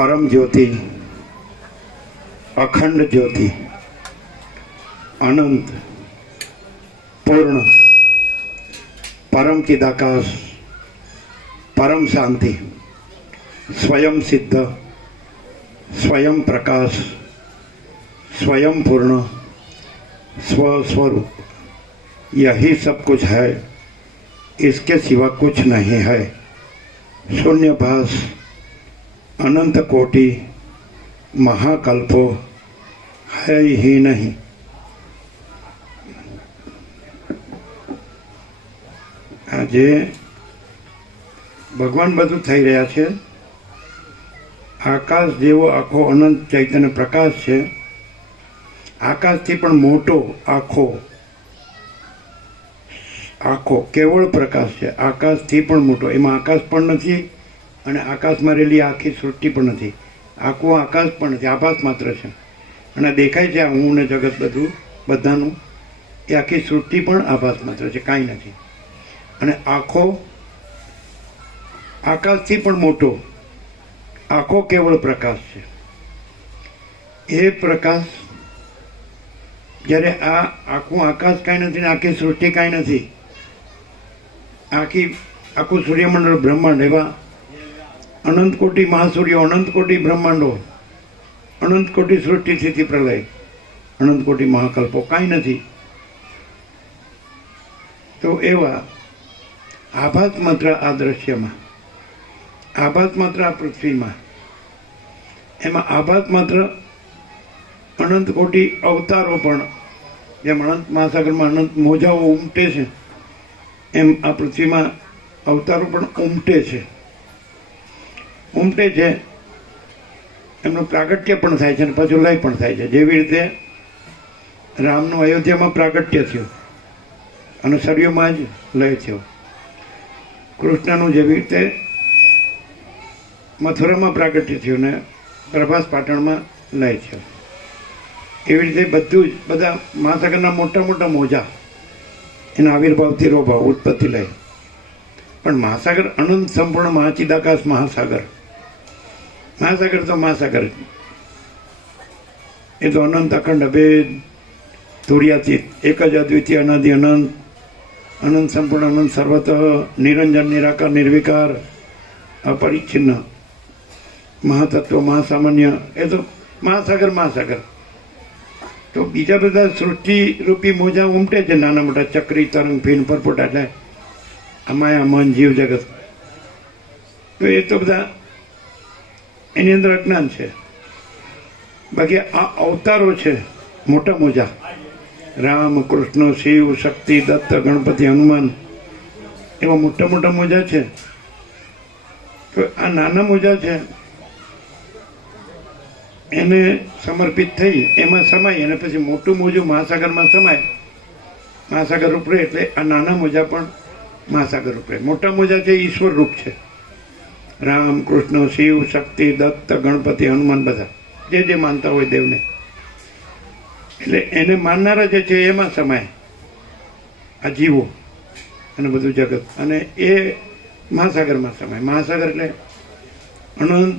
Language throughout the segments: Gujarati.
परम ज्योति, अखंड ज्योति, अनंत, पूर्ण, परम चिदाकाश, परम शांति, स्वयं सिद्ध, स्वयं प्रकाश, स्वयं पूर्ण, स्वस्वरूप, यही सब कुछ है, इसके सिवा कुछ नहीं है। शून्यभास, अनंत कोटि, महाकल्पो है ही नहीं। આજે ભગવાન બધું થઈ રહ્યા છે। આકાશ જેવો આખો અનંત ચૈતન્ય પ્રકાશ છે, આકાશથી પણ મોટો આખો આખો કેવળ પ્રકાશ છે, આકાશથી પણ મોટો। એમાં આકાશ પણ નથી અને આકાશમાં રહેલી આખી સૃષ્ટિ પણ નથી, આખું આકાશ પણ નથી, આભાસ માત્ર છે। અને દેખાય છે આ હું ને જગત બધું બધાનું, એ આખી સૃષ્ટિ પણ આભાસ માત્ર છે, કાંઈ નથી। અને આખો આકાશથી પણ મોટો આખો કેવળ પ્રકાશ છે। એ પ્રકાશ જ્યારે આ આખું આકાશ કાંઈ નથી ને આખી સૃષ્ટિ કાંઈ નથી, આખું સૂર્યમંડળ બ્રહ્માંડ, એવા અનંત કોટી મહાસૂર્યો, અનંત કોટી બ્રહ્માંડો, અનંત કોટી સૃષ્ટિ સ્થિતિ પ્રલય, અનંત કોટી મહાકલ્પો, કાંઈ નથી। તો એવા આભાસ માત્ર આ દ્રશ્યમાં, આભાસ માત્ર આ પૃથ્વીમાં, એમાં આભાસ માત્ર અનંત કોટી અવતારો પણ, જેમ અનંત મહાસાગરમાં અનંત મોજાઓ ઉમટે છે, એમ આ પૃથ્વીમાં અવતારો પણ ઉમટે છે, એમનું પ્રાગટ્ય પણ થાય છે અને પાછું લય પણ થાય છે। જેવી રીતે રામનું અયોધ્યામાં પ્રાગટ્ય થયું અને સરયુમાં જ લય થયો, કૃષ્ણનું જેવી રીતે મથુરામાં પ્રાગટ્ય થયું ને પ્રભાસ પાટણમાં લય થયો, એવી રીતે બધું જ બધા મહાસાગરના મોટા મોટા મોજા એના આવિર્ભાવથી રોભાવ, ઉત્પત્તિ લય। પણ મહાસાગર અનંત સંપૂર્ણ મહાચિદાકાશ મહાસાગર, મહાસાગર તો મહાસાગર, એ તો અનંત અખંડ અભેદ તુર્યાતીત, એક જ અદ્વિતીય અનાદિ અનંત, અનંત સંપૂર્ણ અનંત સર્વત નિરંજન નિરાકાર નિર્વિકાર અપરિચ્છિન્ન મહાતત્વ મહાસામાન્ય, એ તો મહાસાગર મહાસાગર। તો બીજા બધા સૃષ્ટિ રૂપી મોજા ઉમટે છે, નાના મોટા ચક્રી તરંગ ફીન પરપોટા, એટલે અમાયા મન જીવ જગત, તો એ તો બધા એની અંદર અજ્ઞાન છે। બાકી આ અવતારો છે મોટા મોજા, રામ કૃષ્ણ શિવ શક્તિ દત્ત ગણપતિ હનુમાન, એવા મોટા મોટા મોજા છે। તો આ નાના મોજા છે એને સમર્પિત થઈ એમાં સમાય, અને પછી મોટું મોજું મહાસાગરમાં સમાય, મહાસાગર રૂપ રહે, એટલે આ નાના મોજા પણ મહાસાગર રૂપ રહે। મોટા મોજા છે ઈશ્વર રૂપ છે, રામ કૃષ્ણ શિવ શક્તિ દત્ત ગણપતિ હનુમાન, બધા જે જે માનતા હોય દેવને, એટલે એને માનનારા જે છે એમાં સમાય આ જીવો અને બધું જગત, અને એ મહાસાગરમાં સમાય। મહાસાગર એટલે અનંત,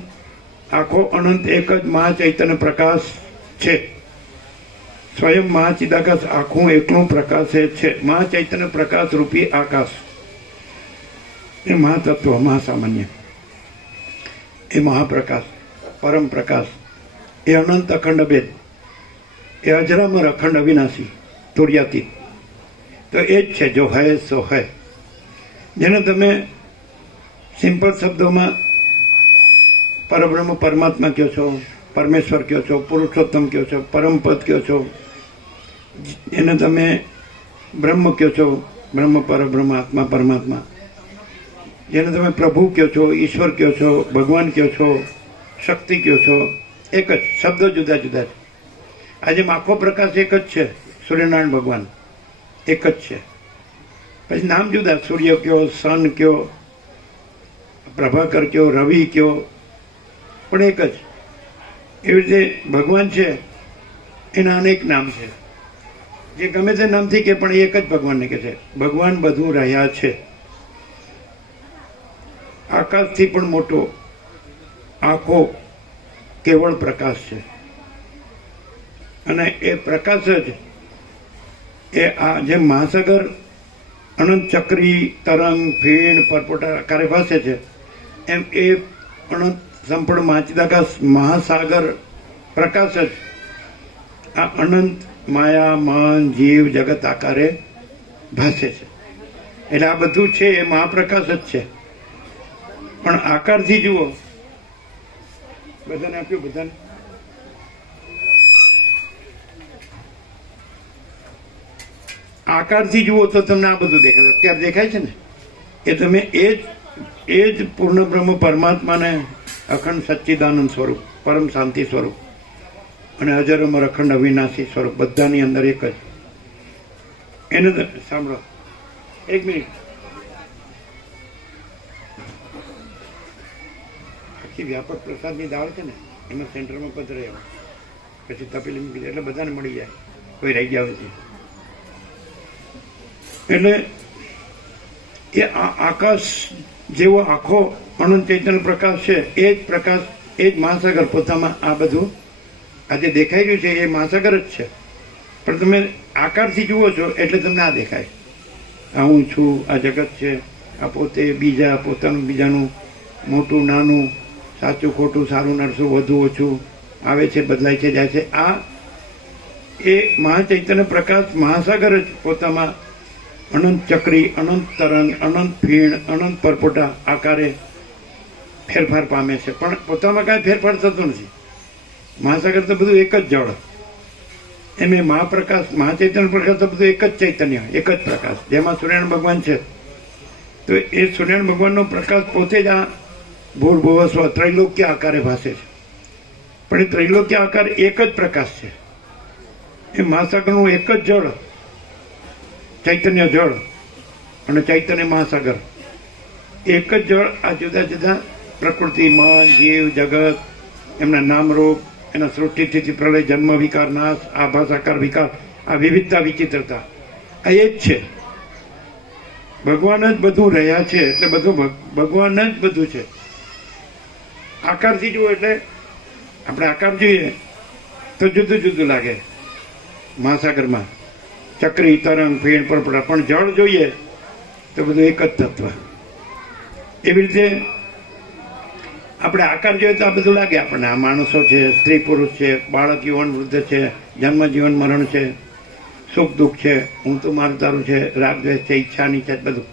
આખો અનંત એક જ મહાચૈતન્ય પ્રકાશ છે, સ્વયં મહાચિદાકાશ આખું એકલું પ્રકાશ છે, મહાચૈતન્ય પ્રકાશ રૂપી આકાશ, એ મહાતત્વ મહાસામાન્ય, એ મહાપ્રકાશ, પરમ પ્રકાશ, એ અનંત અખંડ ભેદ, એ અજરામર અખંડ અવિનાશી તુર્યાતીત, તો એ જ છે જો હૈ સો હૈ, જેને તમે સિમ્પલ શબ્દોમાં પરબ્રહ્મ પરમાત્મા કહો છો, પરમેશ્વર કહો છો, પુરુષોત્તમ કહો છો, પરમપદ કહો છો, એને તમે બ્રહ્મ કહો છો, બ્રહ્મ પરબ્રહ્મ આત્મા પરમાત્મા, જેને તમે પ્રભુ કહો છો, ઈશ્વર કહો છો, ભગવાન કહો છો, શક્તિ કહો છો, એક જ શબ્દો જુદા જુદા છે। આજે આખો પ્રકાશ એક જ છે, સૂર્યનારાયણ ભગવાન એક જ છે, પછી નામ જુદા, સૂર્ય કયો, સન કયો, પ્રભાકર કયો, રવિ કયો, પણ એક જ। એવી રીતે ભગવાન છે એના અનેક નામ છે, જે ગમે તે નામથી કે પણ એક જ ભગવાનને કહે છે। ભગવાન બધું રહ્યા છે, આકાશથી પણ મોટો, આખો કેવળ પ્રકાશ છે. અને એ પ્રકાશ જ એ આ જેમ મહાસાગર અનંત ચક્રી તરંગ ફીણ પરપોટા આકારે ભાસે છે, એમ એ અનંત સંપૂર્ણ માચિદાકાશ મહાસાગર પ્રકાશ જ આ અનંત માયા મન જીવ જગત આકારે ભાસે છે. એટલે આ બધું છે એ મહાપ્રકાશ જ છે. પણ આકારથી જુઓ, બધાને આપ્યું, બધાને આકારથી જુઓ તો તમને આ બધું દેખાય. અત્યારે દેખાય છે ને, એ તમે એ જ પૂર્ણ બ્રહ્મ પરમાત્માને અખંડ સચ્ચિદાનંદ સ્વરૂપ, પરમ શાંતિ સ્વરૂપ અને અજર અમર અખંડ અવિનાશી સ્વરૂપ બધાની અંદર એક જ. એને સાંભળો, એક મિનિટ. આખી વ્યાપક પ્રસાદની દાળ છે ને, એમાં સેન્ટરમાં પધરાય પછી તપેલી મૂકી દે એટલે બધાને મળી જાય, કોઈ રહી ગયા છે. એટલે એ આકાશ જેવો આખો અનંત ચૈતન્ય પ્રકાશ છે, એ જ પ્રકાશ, એ જ મહાસાગર પોતામાં આ બધું આજે દેખાઈ રહ્યું છે એ મહાસાગર જ છે. પણ તમે આકારથી જુઓ છો એટલે તમને આ દેખાય. આ હું છું, આ જગત છે, આ પોતે બીજા, પોતાનું બીજાનું, મોટું નાનું, સાચું ખોટું, સારું નરસું, વધુ ઓછું, આવે છે, બદલાય છે, જાય છે. આ એ મહાચૈતન્ય પ્રકાશ મહાસાગર જ પોતામાં અનંત ચક્રી, અનંત તરંગ, અનંત ફીણ, અનંત પરપોટા આકારે ફેરફાર પામે છે. પણ પોતામાં કાંઈ ફેરફાર થતો નથી. મહાસાગર તો બધું એક જ જળ, એમ એ મહાપ્રકાશ મહાચૈતન્ય પ્રકાશ તો બધું એક જ ચૈતન્ય, એક જ પ્રકાશ. જેમાં સૂર્યનારાયણ ભગવાન છે તો એ સૂર્યનારાયણ ભગવાનનો પ્રકાશ પોતે જ આ ભૂર્ભુવ સ્વ ત્રૈલોક્ય આકારે ભાસે છે. પણ એ ત્રૈલોક્ય આકાર એક જ પ્રકાશ છે. એ મહાસાગરનું એક જ જળ, ચૈતન્ય જળ અને ચૈતન્ય મહાસાગર એક જ જળ. આ જુદા જુદા પ્રકૃતિ, મન, જીવ, જગત, એમના નામરૂપ, એના સૃષ્ટિ સ્થિતિ પ્રલય જન્મ વિકાર નાશ, આભાસ આકાર વિકાર, આ વિવિધતા વિચિત્રતા આ એ જ છે. ભગવાન જ બધું રહ્યા છે એટલે બધું ભગવાન જ બધું છે. આકારથી જુઓ એટલે આપણે આકાર જોઈએ તો જુદું જુદું લાગે મહાસાગરમાં, ચક્રી, તરંગ, ફીણ, પરપોટા. પણ જળ જોઈએ તો બધું એક જ તત્વ. એવી રીતે આપણે આકાર જોઈએ તો આ બધું લાગે આપણને. આ માણસો છે, સ્ત્રી પુરુષ છે, બાળક યુવાન વૃદ્ધ છે, જન્મ જીવન મરણ છે, સુખ દુઃખ છે, હું તો મારું તારું છે, રાગ દ્વેષ છે, ઈચ્છાની છે, બધું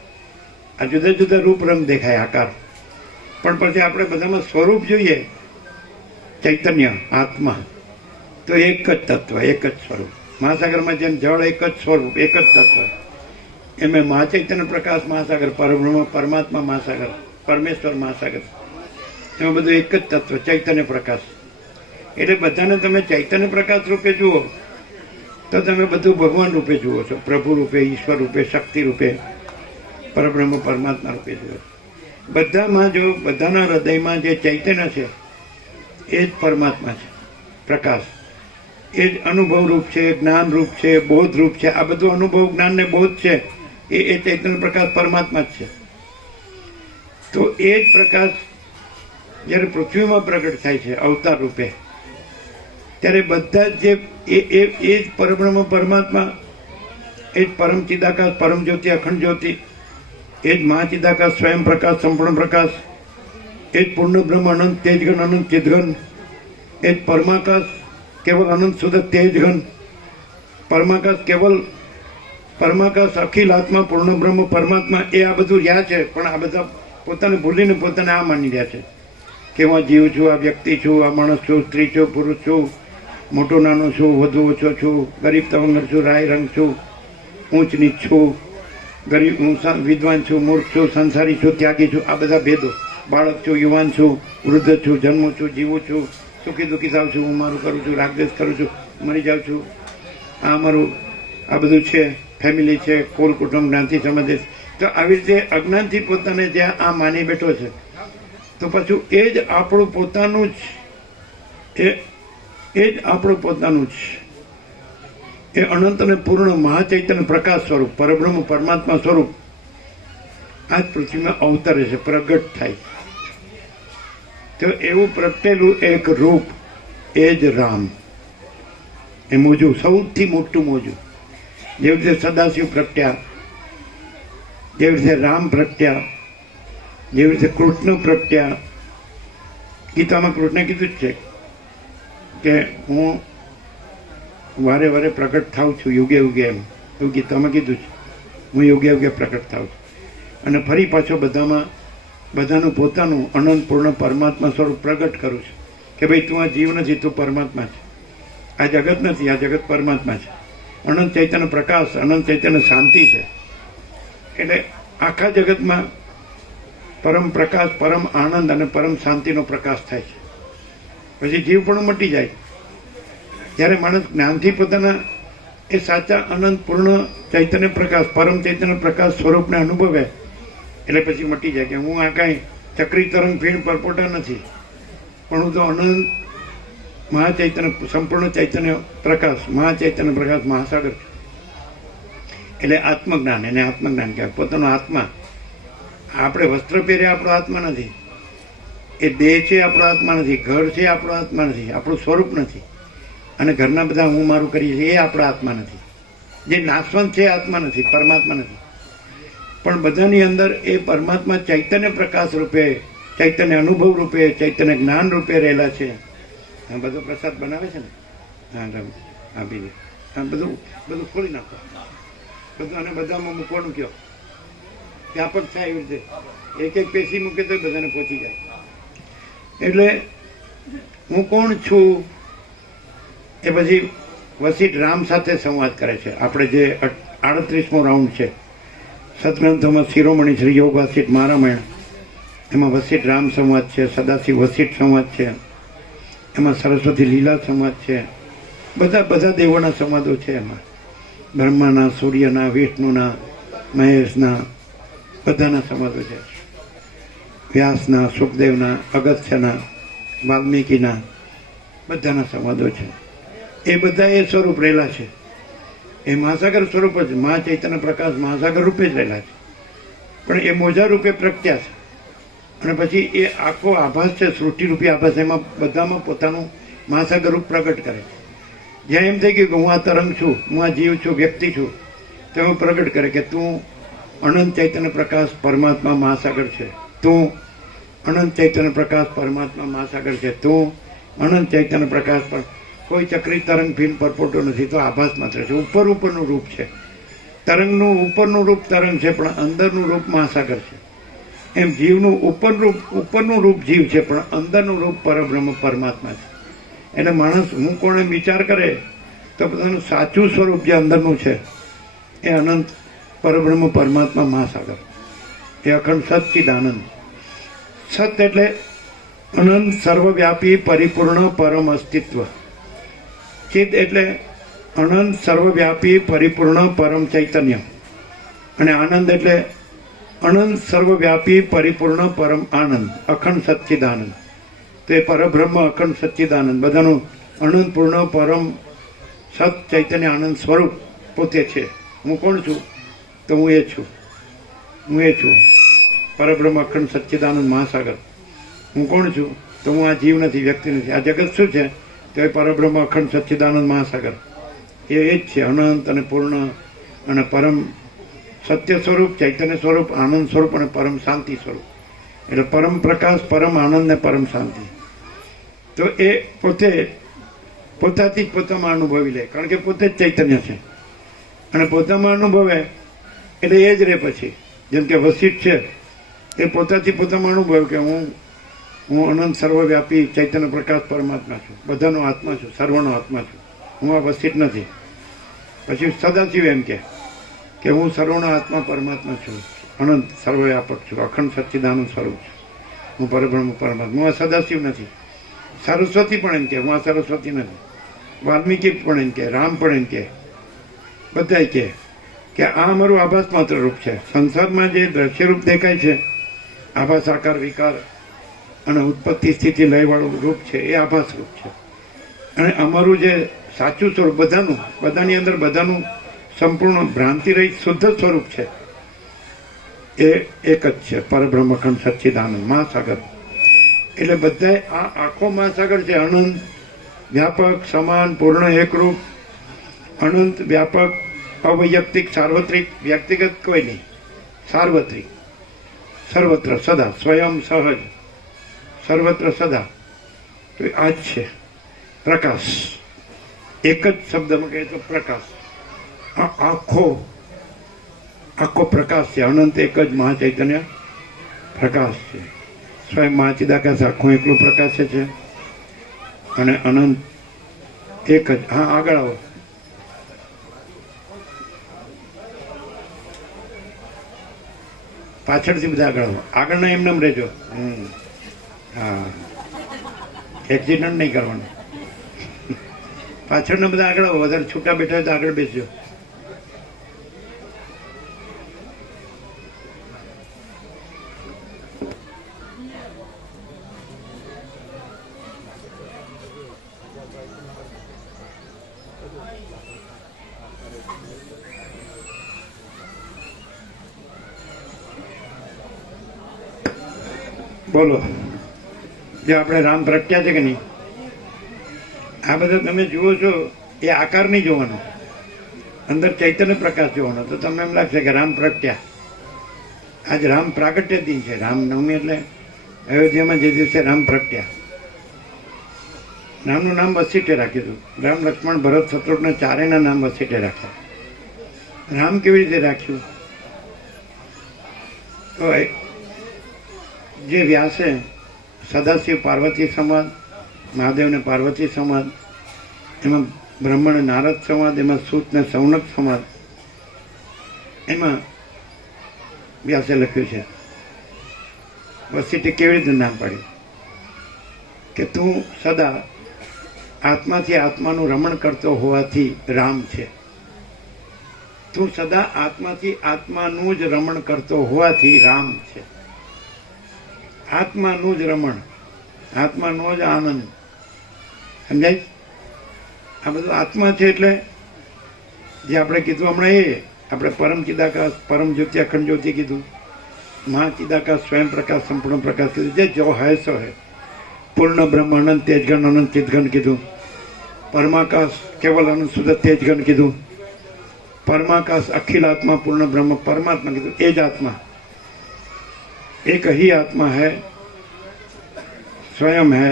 આ જુદા જુદા રૂપ રંગ દેખાય આકાર. પણ પછી આપણે બધામાં સ્વરૂપ જોઈએ, ચૈતન્ય આત્મા, તો એક જ તત્વ, એક જ સ્વરૂપ. મહાસાગરમાં જેમ જળ એક જ સ્વરૂપ, એક જ તત્વ, એમ મહાચૈતન્ય પ્રકાશ મહાસાગર, પરબ્રહ્મ પરમાત્મા મહાસાગર, પરમેશ્વર મહાસાગર, એમાં બધું એક જ તત્વ, ચૈતન્ય પ્રકાશ. એટલે બધાને તમે ચૈતન્ય પ્રકાશ રૂપે જુઓ તો તમે બધું ભગવાન રૂપે જુઓ છો, પ્રભુ રૂપે, ઈશ્વર રૂપે, શક્તિ રૂપે, પરબ્રહ્મ પરમાત્મા રૂપે જુઓ. બધામાં જો બધાના હૃદયમાં જે ચૈતન્ય છે એ જ પરમાત્મા છે, પ્રકાશ. એ જ અનુભવ રૂપ છે, જ્ઞાન રૂપ છે, બોધ રૂપ છે. આ બધું અનુભવ, જ્ઞાન ને બોધ છે એ ચૈતન્ય પ્રકાશ પરમાત્મા જ છે. તો એ જ પ્રકાશ જ્યારે પૃથ્વીમાં પ્રગટ થાય છે અવતાર રૂપે, ત્યારે બધા જ જે એ જ પરબ્રહ્મ પરમાત્મા, એ જ પરમ ચિદાકાશ, પરમ જ્યોતિ, અખંડ જ્યોતિ, એ જ મહાચિદાકાશ, સ્વયં પ્રકાશ, સંપૂર્ણ પ્રકાશ, એ જ પૂર્ણ બ્રહ્મ, અનંત તેજઘન, અનંત ચિદઘન, એ જ પરમાકાશ, કેવલ અનંત શુદ્ધ તેજઘન, પરમાકાશ, કેવલ પરમાકાશ, અખિલ આત્મા, પૂર્ણ બ્રહ્મ પરમાત્મા. એ આ બધું રહ્યા છે. પણ આ બધા પોતાને ભૂલીને પોતાને આ માની રહ્યા છે કે હું જીવ છું, આ વ્યક્તિ છું, આ માણસ છું, સ્ત્રી છું, પુરુષ છું, મોટો નાનો છું, વધુ ઓછો છું, ગરીબ તવંગર છું, રાય રંગ છું, ઊંચ નીચ છું, ગરીબ, હું વિદ્વાન છું, મૂર્ખ છું, સંસારી છું, ત્યાગી છું. આ બધા ભેદો. બાળક છું, યુવાન છું, વૃદ્ધ છું, જન્મું છું, જીવું છું, સુખી દુઃખી થાવ છું, હું મારું કરું છું, રાગદ્વેષ કરું છું, મરી જાઉં છું, આ અમારું આ બધું છે, ફેમિલી છે, કુલ કુટુંબ, જ્ઞાતિ સંબંધિત. તો આવી રીતે અજ્ઞાનથી પોતાને જ્યાં આ માની બેઠો છે, તો પાછું એ જ આપણું પોતાનું જ, એ જ આપણું પોતાનું જ, એ અનંત અને પૂર્ણ મહાચૈતન્ય પ્રકાશ સ્વરૂપ, પરબ્રહ્મ પરમાત્મા સ્વરૂપ આ જ પૃથ્વીમાં અવતરે છે, પ્રગટ થાય. તો એવું પ્રગટેલું એક રૂપ એ જ રામ. એ મોજું સૌથી મોટું મોજું. જેવી રીતે સદાશિવ પ્રગટ્યા, જેવી રીતે રામ પ્રગટ્યા, જેવી રીતે કૃષ્ણ પ્રગટ્યા. ગીતામાં કૃષ્ણે કીધું જ છે કે હું વારે વારે પ્રગટ થાઉં છું યુગે યુગે, એમ એવું ગીતામાં કીધું છે. હું યુગે યુગે પ્રગટ થાઉં છું અને ફરી પાછો બધાનું પોતાનું અનંત પૂર્ણ પરમાત્મા સ્વરૂપ પ્રગટ કરું છું કે ભાઈ તું આ જીવ નથી, તું પરમાત્મા છે. આ જગત નથી, આ જગત પરમાત્મા છે. અનંત ચૈતન્ય પ્રકાશ, અનંત ચૈતન્ય શાંતિ છે. એટલે આખા જગતમાં પરમ પ્રકાશ, પરમ આનંદ અને પરમ શાંતિનો પ્રકાશ થાય છે. પછી જીવ પણ મટી જાય. જ્યારે માણસ જ્ઞાનથી પોતાના એ સાચા અનંત પૂર્ણ ચૈતન્ય પ્રકાશ, પરમ ચૈતન્ય પ્રકાશ સ્વરૂપને અનુભવે એટલે પછી મટી જાય કે હું આ કાંઈ ચક્રી તરંગ ફીણ પરપોટા નથી, પણ હું તો અનંત મહાચૈતન્ય, સંપૂર્ણ ચૈતન્ય પ્રકાશ, મહાચૈતન્ય પ્રકાશ, મહાસાગર. એટલે આત્મજ્ઞાન, એને આત્મજ્ઞાન કહેવાય. પોતાનો આત્મા. આપણે વસ્ત્ર પહેર્યા આપણો આત્મા નથી, એ દેહ છે આપણો આત્મા નથી, ઘર છે આપણો આત્મા નથી, આપણું સ્વરૂપ નથી, અને ઘરના બધા હું મારું કરીએ છીએ એ આપણા આત્મા નથી. જે નાશવંત છે આત્મા નથી, પરમાત્મા નથી. પણ બધાની અંદર એ પરમાત્મા ચૈતન્ય પ્રકાશ રૂપે, ચૈતન્ય અનુભવ રૂપે, ચૈતન્ય જ્ઞાન રૂપે રહેલા છે. આ બધો પ્રસાદ બનાવે છે ને, હા આપી દે. હા બધું ખોલી નાખો, બધું અને બધામાં મૂકવાનું કયો, વ્યાપક થાય એવી રીતે. એક એક પેશી મૂકે તો બધાને પહોંચી જાય. એટલે હું કોણ છું એ પછી વસિષ્ઠ રામ સાથે સંવાદ કરે છે. આપણે જે 38મો રાઉન્ડ છે સદગ્રંથોમાં શિરોમણી શ્રી યોગ વસિષ્ઠ મહારામાયણ, એમાં વસિષ્ઠ રામ સંવાદ છે, સદાશિવ વસિષ્ઠ સંવાદ છે, એમાં સરસ્વતી લીલા સંવાદ છે. બધા દેવોના સંવાદો છે. એમાં બ્રહ્માના, સૂર્યના, વિષ્ણુના, મહેશના, બધાના સંવાદો છે. વ્યાસના, સુખદેવના, અગસ્ત્યના, વાલ્મીકીના, બધાના સંવાદો છે. એ બધા એ સ્વરૂપ રહેલા છે. એ મહાસાગર સ્વરૂપ જ, મહા ચૈતન્ય પ્રકાશ મહાસાગર રૂપે જ રહેલા છે. પણ એ મોજા રૂપે પ્રગટ્યા છે. અને પછી એ આખો આભાસ છે, સૃષ્ટિરૂપી આભાસ. એમાં બધામાં પોતાનું મહાસાગર રૂપ પ્રગટ કરે. જ્યાં એમ થઈ ગયું કે હું આ તરંગ છું, હું આ જીવ છું, વ્યક્તિ છું, તો હું પ્રગટ કરે કે તું અનંત ચૈતન્ય પ્રકાશ પરમાત્મા મહાસાગર છે. તું અનંત ચૈતન્ય પ્રકાશ પરમાત્મા મહાસાગર છે. તું અનંત ચૈતન્ય પ્રકાશ પર કોઈ ચક્રી તરંગ ફીણ પરપોટો નથી, તો આભાસ માત્ર છે. ઉપરનું રૂપ છે તરંગનું, ઉપરનું રૂપ તરંગ છે, પણ અંદરનું રૂપ મહાસાગર છે. એમ જીવનું ઉપરનું રૂપ જીવ છે, પણ અંદરનું રૂપ પરબ્રહ્મ પરમાત્મા છે. એટલે માણસ હું કોણ એમ વિચાર કરે તો પોતાનું સાચું સ્વરૂપ જે અંદરનું છે એ અનંત પરબ્રહ્મ પરમાત્મા મહાસાગર, એ અખંડ સચ્ચિદાનંદ. સત એટલે અનંત સર્વવ્યાપી પરિપૂર્ણ પરમ અસ્તિત્વ. ચિત એટલે અનંત સર્વવ્યાપી પરિપૂર્ણ પરમ ચૈતન્ય. અને આનંદ એટલે અનંત સર્વવ્યાપી પરિપૂર્ણ પરમ આનંદ, અખંડ સચ્ચિદાનંદ. તો એ પરબ્રહ્મ અખંડ સચ્ચિદાનંદ, બધાનું અનંત પૂર્ણ પરમ સત ચૈતન્ય આનંદ સ્વરૂપ પોતે છે. હું કોણ છું? તો હું એ છું, હું એ છું પરબ્રહ્મ અખંડ સચ્ચિદાનંદ મહાસાગર. હું કોણ છું? તો હું આ જીવ નથી, વ્યક્તિ નથી. આ જગત શું છે? તો એ પરબ્રહ્મ અખંડ સચ્ચિદાનંદ મહાસાગર. એ જ છે, અનંત અને પૂર્ણ અને પરમ સત્ય સ્વરૂપ, ચૈતન્ય સ્વરૂપ, આનંદ સ્વરૂપ અને પરમ શાંતિ સ્વરૂપ. એટલે પરમ પ્રકાશ, પરમ આનંદ ને પરમ શાંતિ. તો એ પોતાથી જ પોતામાં અનુભવી લે, કારણ કે પોતે જ ચૈતન્ય છે. અને પોતામાં અનુભવે એટલે એ જ રહે. પછી જેમ કે વસિષ્ઠ છે, એ પોતાથી પોતામાં અનુભવ કે હું અનંત સર્વવ્યાપી ચૈતન્ય પ્રકાશ પરમાત્મા છું, બધાનો આત્મા છું, સર્વનો આત્મા છું, હું આ વસિષ્ઠ નથી. પછી સદાશિવ એમ કે હું સર્વનો આત્મા પરમાત્મા છું, અનંત સર્વવ્યાપક છું, અખંડ સચ્ચિદાનંદ સ્વરૂપ છું, હું પરબ્રહ્મ પરમાત્મા. હું આ સદાશિવ નથી. સરસ્વતી પણ એમ કે હું આ સરસ્વતી નથી. વાલ્મીકી પણ એમ કે, રામ પણ એમ કે, બધા કે આ અમારું આભાસ માત્ર રૂપ છે. સંસારમાં જે દ્રશ્ય રૂપ દેખાય છે, આભાસ, આકાર, વિકાર અને ઉત્પત્તિ સ્થિતિ લયવાળું રૂપ છે, એ આભાસ રૂપ છે. અને અમારું જે સાચું સ્વરૂપ બધાની અંદર બધાનું સંપૂર્ણ ભ્રાંતિ રહિત શુદ્ધ સ્વરૂપ છે, એ એક જ છે, પરબ્રહ્મ અખંડ સચ્ચિદાનંદ મહાસાગર. એટલે બધા આ આખો મહાસાગર છે, અનંત વ્યાપક, સમાન, પૂર્ણ, એકરૂપ, અનંત, વ્યાપક, અવૈયક્તિક, સાર્વત્રિક, વ્યક્તિગત કોઈ નહીં, સાર્વત્રિક, સર્વત્ર, સદા, સ્વયં, સહજ, સર્વત્ર, સદા. તો આ જ છે પ્રકાશ. એક જ શબ્દમાં કહે તો પ્રકાશ. આ આખો પ્રકાશ છે. અનંત એક જ મહાચૈતન્ય પ્રકાશ છે. સ્વયં મહાચિદાકાશ આખું એકલું પ્રકાશ છે અને અનંત એક જ. હા, આગળ આવો. પાછળથી બધા આગળ આવો. આગળના એમને એમ રહેજો. હા, એક્સિડન્ટ નહીં કરવાનું. પાછળના બધા આગળ આવો. વધારે છૂટા બેઠા હોય તો આગળ બેસજો. બોલો, જે આપણે રામ પ્રગટ્યા છે કે નહીં, આ બધા તમે જુઓ છો એ આકાર નહીં જોવાનો, અંદર ચૈતન્ય પ્રકાશ જોવાનો. તો તમને એમ લાગશે કે રામ પ્રગટ્યા. આજ રામ પ્રાગટ્ય દિન છે. રામનવમી એટલે અયોધ્યામાં જે દિવસે રામ પ્રગટ્યા. રામનું નામ વસીટે રાખ્યું હતું. રામ, લક્ષ્મણ, ભરત, શત્રુઘ્ન ચારેયના નામ વસીટે રાખ્યા. રામ કેવી રીતે રાખ્યું? તો જે વ્યાસે સદાશિવ પાર્વતી સંવાદ, મહાદેવને પાર્વતી સંવાદ, એમાં બ્રહ્મણ નારદ સંવાદ, એમાં સૂત ને સૌનક સંવાદ, એમાં વ્યાસે લખ્યું છે. વસીટે કેવી રીતે નામ પાડ્યું કે તું સદા આત્માથી આત્માનું રમણ કરતો હોવાથી રામ છે. તું સદા આત્માથી આત્માનું જ રમણ કરતો હોવાથી રામ છે. આત્માનું જ રમણ, આત્માનો જ આનંદ. સમજાય? આ બધું આત્મા છે. એટલે જે આપણે કીધું હમણાં, એ આપણે પરમ ચિદાકાશ, પરમ જ્યોતિ, અખંડ જ્યોતિ કીધું, મહાચિદાકાશ, સ્વયં પ્રકાશ, સંપૂર્ણ પ્રકાશ કીધું, જે જો હૈ સો હૈ, પૂર્ણ બ્રહ્મ, અનંત તેજગણ, અનંત ચિદગણ કીધું, પરમાકાશ, કેવલ અનંત શુદ્ધ તેજગણ કીધું, પરમાકાશ, અખિલ આત્મા, પૂર્ણ બ્રહ્મ, પરમાત્મા કીધું. એ જ આત્મા एक ही आत्मा है, स्वयं है,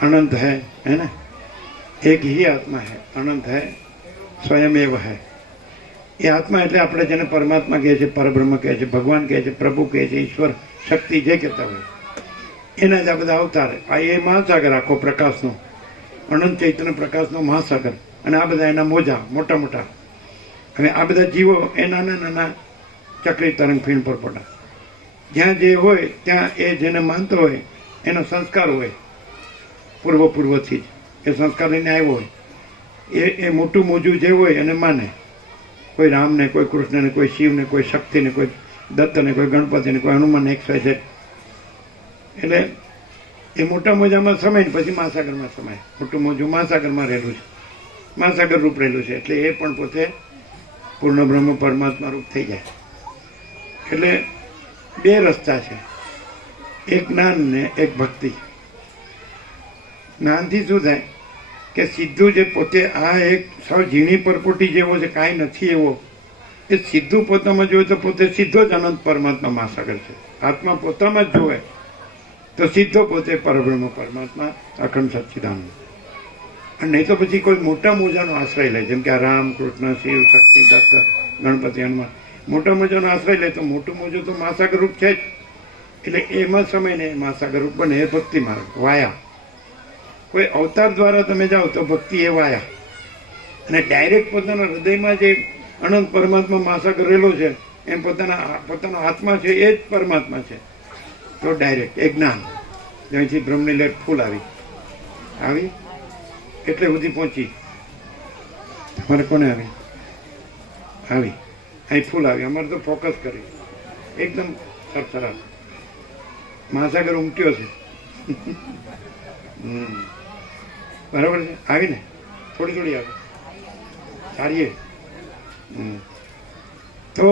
अनंत है ना? एक ही आत्मा है, अनंत है, स्वयं एव है. એ આત્મા એટલે આપણે જેને પરમાત્મા કહે છે, પરબ્રહ્મ કહે છે, ભગવાન કહે છે, પ્રભુ કહે છે, ઈશ્વર, શક્તિ જે કહેતા હોય એના જ આ બધા અવતાર. આ એ મહાસાગર આખો પ્રકાશનો, અનંત ચૈતન્ય પ્રકાશનો મહાસાગર. અને આ બધા એના મોજા મોટા મોટા. અને આ બધા જીવો એ નાના નાના ચક્રી તરંગ ફીણ પર પડા. જ્યાં જે હોય ત્યાં એ જેને માનતો હોય એનો સંસ્કાર હોય પૂર્વથી જ. એ સંસ્કાર લઈને આવ્યો હોય એ મોટું મોજું જે હોય એને માને. કોઈ રામને, કોઈ કૃષ્ણને, કોઈ શિવને, કોઈ શક્તિને, કોઈ દત્તને, કોઈ ગણપતિને, કોઈ હનુમાનને, XYZ. એટલે એ મોટા મોજામાં સમાય ને પછી મહાસાગરમાં સમાય. મોટું મોજું મહાસાગરમાં રહેલું છે, મહાસાગર રૂપ રહેલું છે. એટલે એ પણ પોતે પૂર્ણ બ્રહ્મ પરમાત્મા રૂપ થઈ જાય. એટલે બે રસ્તા છે, એક જ્ઞાન ને એક ભક્તિ. જ્ઞાનથી શું થાય કે સીધું જે પોતે આ એક સાવ ઝીણી પરપોટી જેવો છે, કાંઈ નથી એવો, એ સીધું પોતામાં જોવે તો પોતે સીધો જ અનંત પરમાત્મા મહાસાગર છે. આત્મા પોતામાં જ જોવે તો સીધો પોતે પરબ્રહ્મ પરમાત્મા અખંડ સચ્ચિદાનંદ. અને નહીં તો પછી કોઈ મોટા મોજાનો આશ્રય લે, જેમ કે આ રામ, કૃષ્ણ, શિવ, શક્તિ, દત્ત, ગણપતિ, હનુમાન. મોટા મોજાનો આશ્રય લે તો મોટું મોજું તો મહાસાગર રૂપ છે જ. એટલે એમાં સમયને મહાસાગર રૂપ બને. એ ભક્તિ માર્ગ, વાયા. કોઈ અવતાર દ્વારા તમે જાઓ તો ભક્તિ એ વાયા. અને ડાયરેક્ટ પોતાના હૃદયમાં જે અનંત પરમાત્મા મહાસાગર રહેલો છે એમ પોતાનો આત્મા છે એ જ પરમાત્મા છે. તો ડાયરેક્ટ એ જ્ઞાન. જ્યાંથી બ્રહ્મની લેટ ફૂલ આવી એટલે સુધી પહોંચી. તમારે કોને આવી અહીં ફૂલ આવી. અમારે તો ફોકસ કરી એકદમ સરસરાટ. મહાસાગર ઉમટ્યો છે. બરાબર છે. આવી ને થોડી થોડી આવે સારી. તો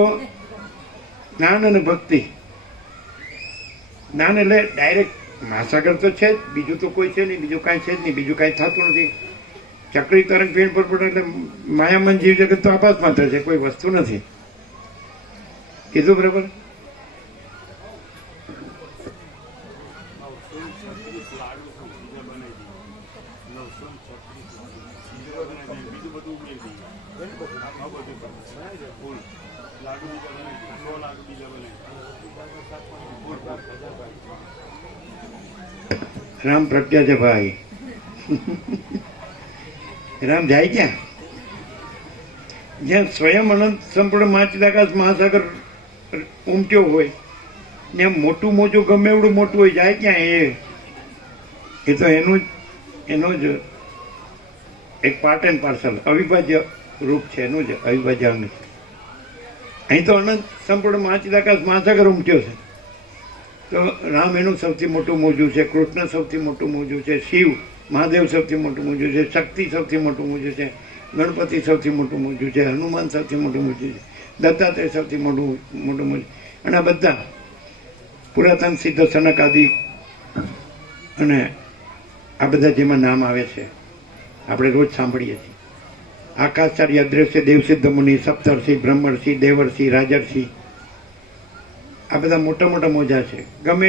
જ્ઞાન અને ભક્તિ. જ્ઞાન એટલે ડાયરેક્ટ મહાસાગર તો છે જ, બીજું તો કોઈ છે નહીં, બીજું કાંઈ છે જ નહીં, બીજું કાંઈ થતું નથી. ચક્રી તરંગ ફેણ પરપોટા એટલે માયામન જીવ જગત તો આપાત માત્ર છે, કોઈ વસ્તુ નથી. કીધું બરાબર? રામ પ્રજ્ઞા છે ભાઈ. રામ જાય ક્યાં? જ્યાં સ્વયં અનંત સંપૂર્ણ માચદાકાશ મહાસાગર ઉમટ્યો હોય ત્યાં મોટું મોટું ગમે એવડું મોટું હોય, જાય ક્યાં? એ તો એનો જ એક પાર્ટ એન્ડ પાર્સલ અવિભાજ્ય રૂપ છે, એનું જ અવિભાજ્ય અંગ છે. અહીં તો અનંત સંપૂર્ણ માચદાકાશ મહાસાગર ઉમટ્યો છે, તો રામ એનું સૌથી મોટું મોજું છે, કૃષ્ણ સૌથી મોટું મોજું છે, શિવ મહાદેવ સૌથી મોટું મોજું છે, શક્તિ સૌથી મોટું મોજું છે, ગણપતિ સૌથી મોટું મોજું છે, હનુમાન સૌથી મોટું મોજું છે, દત્તાત્રેય સૌથી મોટું મોજું. અને આ બધા પુરાતન સિદ્ધ સનક આદિ અને આ બધા જેમાં નામ આવે છે આપણે રોજ સાંભળીએ છીએ. આકાશચાર્ય, અદ્રશ્ય, દેવસિદ્ધ મુનિ, સપ્તર્ષિ, બ્રહ્મર્ષિ, દેવર્ષિ, રાજર્ષિ, આ બધા મોટા મોટા મોજા છે. ગમે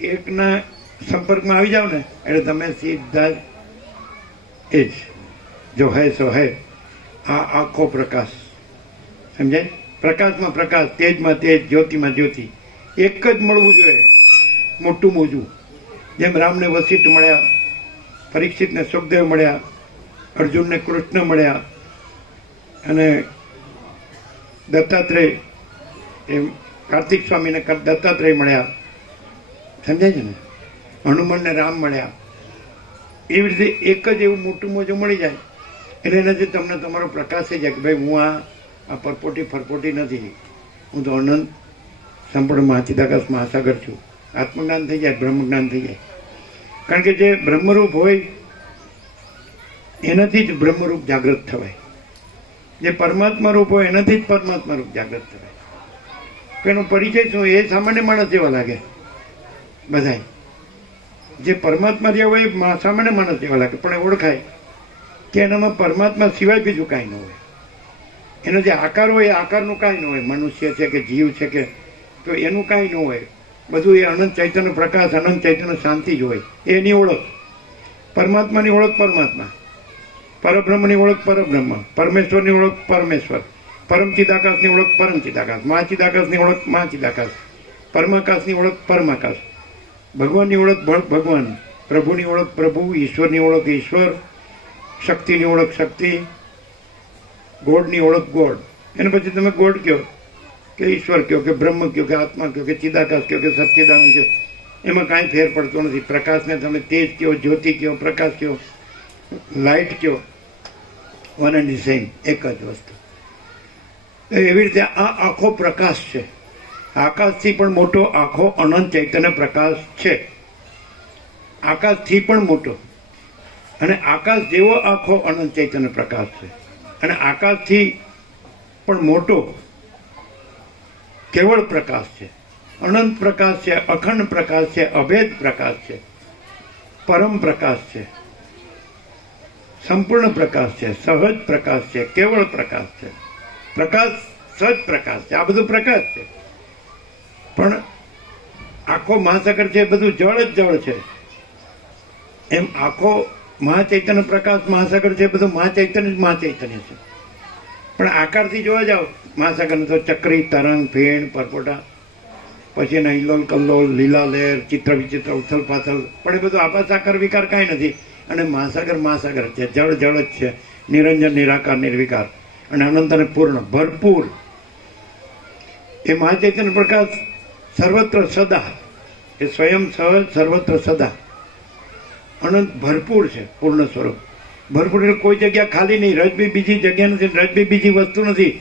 એકના સંપર્કમાં આવી જાવ ને એટલે તમે સીધા જ જો હે સો હે. આ આખો પ્રકાશ સમજાય? પ્રકાશમાં પ્રકાશ, તેજમાં તેજ, જ્યોતિમાં જ્યોતિ, એક જ મળવું જોઈએ, મોટું મોજું. જેમ રામને વશિષ્ઠ મળ્યા, પરીક્ષિતને સુખદેવ મળ્યા, અર્જુનને કૃષ્ણ મળ્યા, અને દત્તાત્રેય એમ કાર્તિક સ્વામીને દત્તાત્રેય મળ્યા, સમજાય છે ને? હનુમાનને રામ મળ્યા. એવી રીતે એક જ એવું મોટું મોજું મળી જાય એટલે એનાથી તમને તમારો પ્રકાશ થઈ જાય કે ભાઈ હું આ પરપોટી ફરપોટી નથી, હું તો અનંત સંપૂર્ણ માચિદાકાશ મહાસાગર છું. આત્મજ્ઞાન થઈ જાય, બ્રહ્મજ્ઞાન થઈ જાય. કારણ કે જે બ્રહ્મરૂપ હોય એનાથી જ બ્રહ્મરૂપ જાગૃત થવાય, જે પરમાત્મા રૂપ હોય એનાથી જ પરમાત્મા રૂપ જાગૃત થવાય. એનો પરિચય શું? એ સામાન્ય માણસ જેવા લાગે બધા. જે પરમાત્મા જેવા હોય એ સામાન્ય માણસ જેવા લાગે, પણ એ ઓળખાય કે એનામાં પરમાત્મા સિવાય બીજું કાંઈ ન હોય. એનો જે આકાર હોય એ આકારનું કાંઈ ન હોય. મનુષ્ય છે કે જીવ છે કે તો એનું કાંઈ ન હોય. બધું એ અનંત ચૈતન્ય પ્રકાશ, અનંત ચૈતન્ય શાંતિ જ હોય. એની ઓળખ પરમાત્માની ઓળખ પરમાત્મા, પરબ્રહ્મની ઓળખ પરબ્રહ્મ, પરમેશ્વરની ઓળખ પરમેશ્વર, પરમચિદાકાશની ઓળખ પરમચિદાકાશ, મહાચિદાકાશની ઓળખ મહાચિદાકાશ, પરમાકાશની ઓળખ પરમાકાશ, ભગવાનની ઓળખ ભગવાન, પ્રભુની ઓળખ પ્રભુ, ઈશ્વરની ઓળખ ઈશ્વર, શક્તિની ઓળખ શક્તિ, ગોડની ઓળખ ગોડ. એને પછી તમે ગોડ કહો કે ઈશ્વર કહો કે બ્રહ્મ કહો કે આત્મા કહો કે ચિદાકાશ કહો કે સચ્ચિદાનંદ કહો, એમાં કાંઈ ફેર પડતો નથી. પ્રકાશને તમે તેજ કહો, જ્યોતિ કહો, પ્રકાશ કહો, લાઇટ કહો, વન એન્ડ સેમ, એક જ વસ્તુ. એવી રીતે આ આખો પ્રકાશ છે. આકાશથી પણ મોટો આખો અનંત ચૈતન્ય પ્રકાશ છે. આકાશથી પણ મોટો અને આકાશ જેવો આખો અનંત ચૈતન્ય પ્રકાશ છે. અને આકાશથી પણ મોટો કેવળ પ્રકાશ છે, અનંત પ્રકાશ છે, અખંડ પ્રકાશ છે, અભેદ પ્રકાશ છે, પરમ પ્રકાશ છે, સંપૂર્ણ પ્રકાશ છે, સહજ પ્રકાશ છે, કેવળ પ્રકાશ છે, પ્રકાશ સહજ પ્રકાશ છે. આ બધું પ્રકાશ છે. પણ આખો મહાસાગર છે બધું જળ જ જળ છે. એમ આખો મહાચૈતન્ય પ્રકાશ મહાસાગર છે બધું મહાચૈતન્ય જ મહાચૈતન્ય છે. પણ આકારથી જોવા જાઓ મહાસાગરને તો ચક્રી, તરંગ, ફેણ, પરપોટા, પછી એના હિલોલ કલ્લોલ, લીલા લહેર, ચિત્ર વિચિત્ર, ઉથલ પાથલ, પણ એ બધું આપાત આકાર વિકાર કાંઈ નથી. અને મહાસાગર મહાસાગર છે, જળ જળ જ છે, નિરંજન, નિરાકાર, નિર્વિકાર અને અનંત અને પૂર્ણ, ભરપૂર. એ મહાચૈતન્ય પ્રકાશ સર્વત્ર સદા, એ સ્વયં સહજ સર્વત્ર સદા અનંત ભરપૂર છે, પૂર્ણ સ્વરૂપ. ભરપૂર એટલે કોઈ જગ્યા ખાલી નહીં, રજબી બીજી જગ્યા નથી, રજબી બીજી વસ્તુ નથી.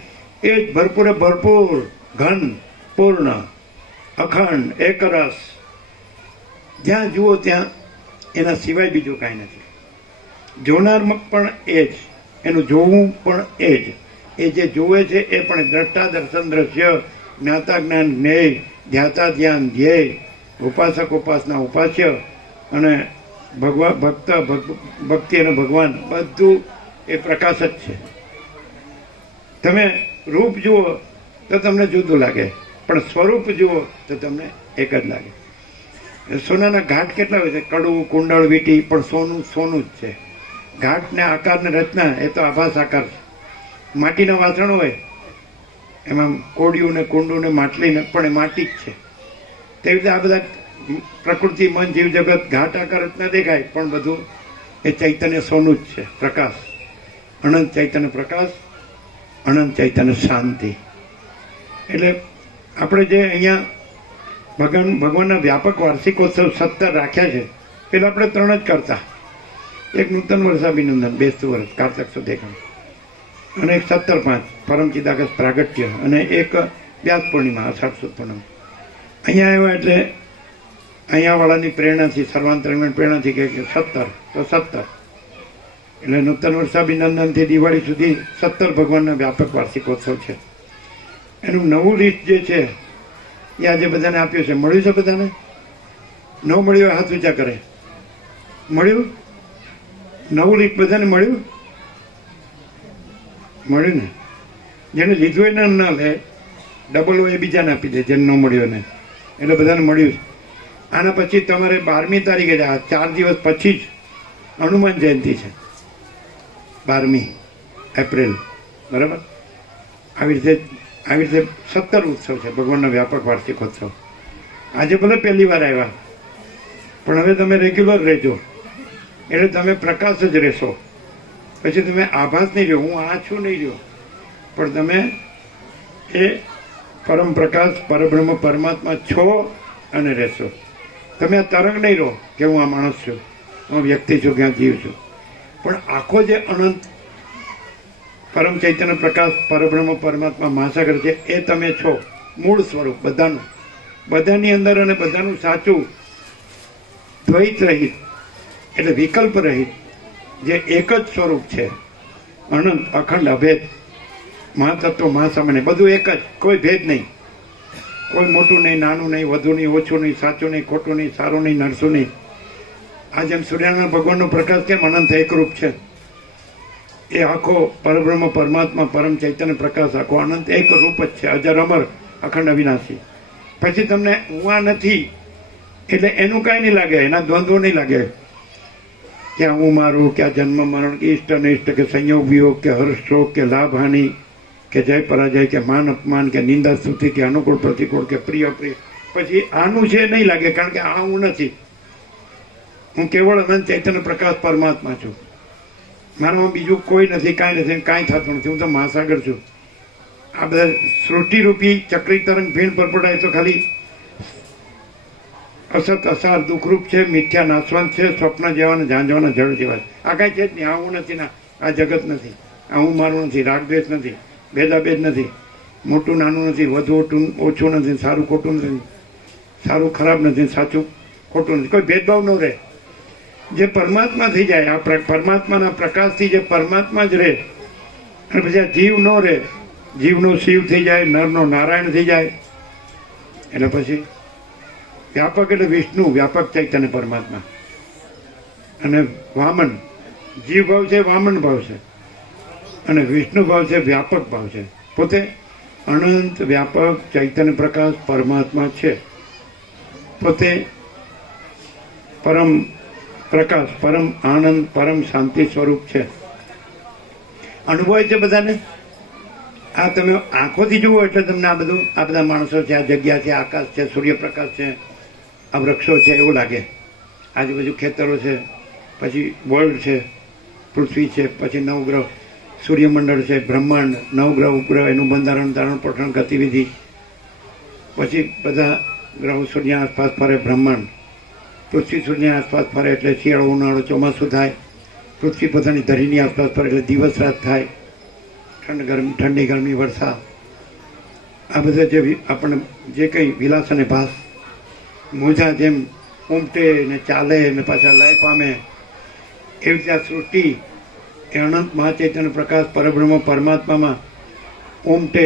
એ જ ભરપૂરે ભરપૂર, ઘન, પૂર્ણ, અખંડ, એકરસ. જ્યાં જુઓ ત્યાં એના સિવાય બીજું કાંઈ નથી. જોનારમાં પણ એ જ, એનું જોવું પણ એ જ. એ જે જોવે છે એ પણ દ્રષ્ટા દર્શન દ્રશ્ય, જ્ઞાતા જ્ઞાન જ્ઞેય, ધ્યાતા ધ્યાન ધ્યેય, ઉપાસક ઉપાસના ઉપાસ્ય અને ભક્તિ અને ભગવાન બધું એ પ્રકાશ જ છે. તમે રૂપ જુઓ તો તમને જુદું લાગે, પણ સ્વરૂપ જુઓ તો તમને એક જ લાગે. સોનાના ઘાટ કેટલા હોય છે? કડવું, કુંડળ, વીટી, પણ સોનું સોનું જ છે. ઘાટને આકાર ને રચના એ તો આભાસ આકાર છે. માટીના વાસણ હોય એમાં કોડિયું ને કુંડું ને માટલી ને પણ એ માટી જ છે. તેવી રીતે આ બધા પ્રકૃતિ, મન, જીવ જગત ઘાટ આકાર રચના દેખાય, પણ બધું એ ચૈતન્ય સોનું જ છે. પ્રકાશ, અનંત ચૈતન્ય પ્રકાશ, અનંત ચૈતન્ય શાંતિ. એટલે આપણે જે અહીંયા ભગવાનના વ્યાપક વાર્ષિકોત્સવ 17 રાખ્યા છે, પેલા આપણે 3 જ કરતા. એક નૂતન વર્ષાભિનંદન, બેસતું વર્ષ, કારતક સુદેખમ, અને એક 17/5 પરમ ચિદાકાશ પ્રાગટ્ય, અને એક વ્યાસ પૂર્ણિમા, અષાઢ સુદ પૂનમ. અહીંયા આવ્યા એટલે અહીંયા વાળાની પ્રેરણાથી, સર્વાંતરંગની પ્રેરણાથી કે 17 તો 17, એટલે નૂતન વર્ષાભિનંદનથી દિવાળી સુધી 17 ભગવાનના વ્યાપક વાર્ષિકોત્સવ છે. એનું નવું લિસ્ટ જે છે એ આજે બધાને આપ્યું છે. મળ્યું છે બધાને? ન મળ્યું હોય હાથ ઊંચા કરે. મળ્યું? નવું લિસ્ટ બધાને મળ્યું? મળ્યું ને? જેને લીધું એને ના લે, ડબલ હોય એ બીજાને આપી દે, જેને ન મળ્યું ને. એટલે બધાને મળ્યું છે. આના પછી તમારે 12મી તારીખે જ, 4 દિવસ પછી જ હનુમાન જયંતિ છે, 12મી એપ્રિલ. બરાબર? આવી રીતે 17 ઉત્સવ છે ભગવાનના વ્યાપક વાર્ષિકોત્સવ. આજે ભલે પહેલી વાર આવ્યા, પણ હવે તમે રેગ્યુલર રહેજો, એટલે તમે પ્રકાશ જ રહેશો. પછી તમે આભાસ નહીં રહ્યો, હું આ છું નહીં રહ્યો, પણ તમે એ પરમ પ્રકાશ, પરબ્રહ્મ, પરમાત્મા છો અને રહેશો. તમે આ તરંગ નહીં રહો કે હું આ માણસ છું, હું વ્યક્તિ છું, ક્યાં જીવ છું, પણ આખો જે અનંત પરમ ચૈતન્ય પ્રકાશ, પરબ્રહ્મ, પરમાત્મા, મહાસાગર છે, એ તમે છો. મૂળ સ્વરૂપ બધાનું, બધાની અંદર, અને બધાનું સાચું, દ્વૈત રહિત, એટલે વિકલ્પ રહિત, જે એક જ સ્વરૂપ છે, અનંત, અખંડ, અભેદ, મહાતત્વ, મહાસામાન્ય, બધું એક જ, કોઈ ભેદ નહીં, કોઈ મોટું નહીં, નાનું નહીં, વધુ નહીં, ઓછું નહીં, સાચું નહીં, ખોટું નહીં, સારું નહીં, નરસું નહીં. આ જેમ સૂર્યનારાયણ ભગવાનનો પ્રકાશ કેમ અનંત એકરૂપ છે, એ આખો પરબ્રહ્મ, પરમાત્મા, પરમ ચૈતન્ય પ્રકાશ આખો અનંત એક રૂપ જ છે, અજર અમર, અખંડ, અવિનાશી. પછી તમને હું આ નથી એટલે એનું કાંઈ નહીં લાગે, એના દ્વંદ્વો નહીં લાગે કે હું મારું, કે આ જન્મ મરણ, કે ઇષ્ટ અનિષ્ટ, કે સંયોગ વિયોગ, કે હર્ષ શોક, કે લાભ હાનિ, કે જય પરાજય, કે માન અપમાન, કે નિંદા સ્તુતિ, કે અનુકૂળ પ્રતિકૂળ, કે પ્રિય અપ્રિય. પછી આનું છે નહીં લાગે, કારણ કે આ હું નથી. હું કેવળ અનંત ચૈતન્ય પ્રકાશ પરમાત્મા છું. મારામાં બીજું કોઈ નથી, કાંઈ નથી, કાંઈ થતું નથી. હું તો મહાસાગર છું. આ બધા સૃષ્ટિરૂપી ચક્રી તરંગ ભીણ પરપોટાય તો ખાલી અસત, અસાર, દુઃખરૂપ છે, મિથ્યા, નાશવંત છે, સ્વપ્ન જેવાના, ઝાંઝવાના જળ જેવા. આ કાંઈ છે જ નહીં. આ હું નથી, ના આ જગત નથી, આ હું મારું નથી, રાગદ્વેષ નથી, ભેદાભેદ નથી, મોટું નાનું નથી, વધુ ઓછું નથી, સારું ખોટું નથી, સારું ખરાબ નથી, સાચું ખોટું નથી, કોઈ ભેદભાવ ન રહે. જે પરમાત્મા થઈ જાય, આ પરમાત્માના પ્રકાશથી જે પરમાત્મા જ રહે, અને પછી આ જીવ ન રહે, જીવનો શિવ થઈ જાય, નરનો નારાયણ થઈ જાય, એટલે પછી વ્યાપક એટલે વિષ્ણુ, વ્યાપક ચૈતન્ય પરમાત્મા. અને વામન, જીવ ભાવ છે, વામન ભાવ છે, અને વિષ્ણુ ભાવ છે, વ્યાપક ભાવ છે. પોતે અનંત વ્યાપક ચૈતન્ય પ્રકાશ પરમાત્મા છે. પોતે પરમ પ્રકાશ, પરમ આનંદ, પરમ શાંતિ સ્વરૂપ છે. અનુભવ છે બધાને. આ તમે આંખોથી જુઓ એટલે તમને આ બધું, આ બધા માણસો છે, આ જગ્યા છે, આકાશ છે, સૂર્યપ્રકાશ છે, આ વૃક્ષો છે, એવું લાગે. આજુબાજુ ખેતરો છે, પછી વર્લ્ડ છે, પૃથ્વી છે, પછી નવગ્રહ, સૂર્યમંડળ છે, બ્રહ્માંડ, નવગ્રહ, ઉપગ્રહ, એનું બંધારણ, ધારણ, પોષણ, ગતિવિધિ, પછી બધા ગ્રહો સૂર્યના આસપાસ ફરે, બ્રહ્માંડ, પૃથ્વી સૂર્યની આસપાસ ફરે એટલે શિયાળો, ઉનાળો, ચોમાસું થાય, પૃથ્વી પોતાની ધરીની આસપાસ ફરે એટલે દિવસ રાત થાય, ઠંડી ગરમી, વરસાદ, આ બધા જે આપણને જે કંઈ વિલાસ અને ભાસ, મોજા જેમ ઉમટે ને ચાલે ને પાછા લય પામે, એવી રીતે આ સૃષ્ટિ એ અનંત મહાચૈતન્ય પ્રકાશ પરબ્રહ્મ પરમાત્મામાં ઉમટે,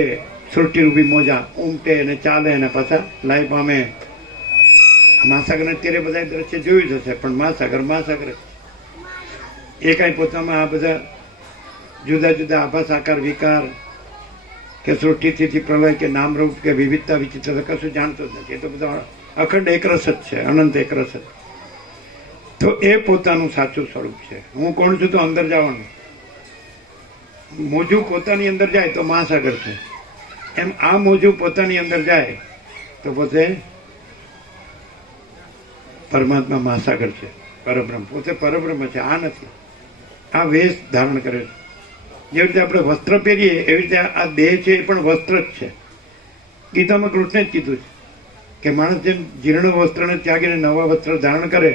સૃષ્ટિરૂપી મોજા ઉમટે ને ચાલે ને પાછા લય પામે. મહાસાગરને અત્યારે બધા દ્રશ્ય જોયું જ હશે, પણ મહાસાગર એ કાંઈ પોતામાં આ બધા જુદા જુદા આભાસ આકાર વિકાર કે સૃષ્ટિથી પ્રલય કે નામરૂપ કે વિવિધતા વિચિત્ર કશું જાણતો જ નથી. એ તો બધા અખંડ એકરસ જ છે, અનંત એકરસ જ. તો એ પોતાનું સાચું સ્વરૂપ છે. હું કોણ છું તો અંદર જવાનું. મોજું પોતાની અંદર જાય તો મહાસાગર છે. એમ આ મોજું પોતાની અંદર જાય તો પોતે પરમાત્મા મહાસાગર છે, પરબ્રહ્મ. પોતે પરબ્રહ્મ છે, આ નથી. આ વેશ ધારણ કરે છે. જેવી રીતે આપણે વસ્ત્ર પહેરીએ એવી રીતે આ દેહ છે એ પણ વસ્ત્ર જ છે. ગીતામાં કૃષ્ણે જ કીધું છે કે માણસ જેમ જીર્ણ વસ્ત્રને ત્યાગીને નવા વસ્ત્ર ધારણ કરે,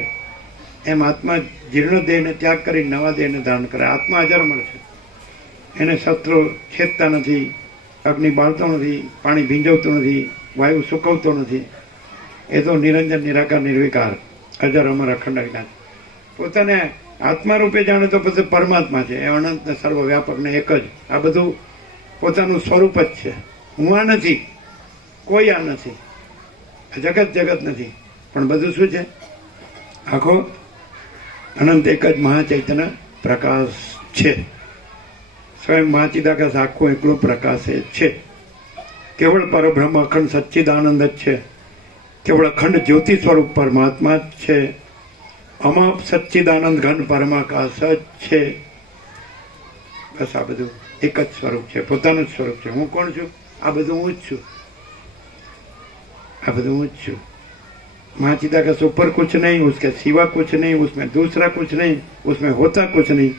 એમ આત્મા જીર્ણ દેહને ત્યાગ કરી નવા દેહને ધારણ કરે. આત્મા અજરમર છે. એને શસ્ત્રો છેદતા નથી, અગ્નિ બાળતો નથી, પાણી ભીંજવતું નથી, વાયુ સુકવતો નથી. એ તો નિરંજન નિરાકાર નિર્વિકાર અજર અમર અખંડ અજ્ઞાન. પોતાને આત્મા રૂપે જાણે તો પછી પરમાત્મા છે. એ અનંત ને સર્વવ્યાપક ને એક જ. આ બધું પોતાનું સ્વરૂપ જ છે. હું આ નથી, કોઈ આ નથી, જગત નથી, પણ બધું શું છે? આખો અનંત એક જ મહાચૈતન્ય પ્રકાશ છે. સ્વયં મહાચિદાકાશ આખો એકલો પ્રકાશ છે. કેવળ પરબ્રહ્મ અખંડ સચ્ચિદાનંદ જ છે. કેવળ અખંડ જ્યોતિ સ્વરૂપ પરમાત્મા જ છે. અમાપ સચ્ચિદાનંદ ઘન પરમાકાશ જ છે. બસ આ બધું એક જ સ્વરૂપ છે, પોતાનું જ સ્વરૂપ છે. હું કોણ છું? આ બધું હું જ છું. આ બધું હું જ છું. महाचिदाकाश ऊपर कुछ नहीं, उसके सिवा कुछ नहीं, उसमें दूसरा कुछ नहीं, उसमें होता कुछ नहीं.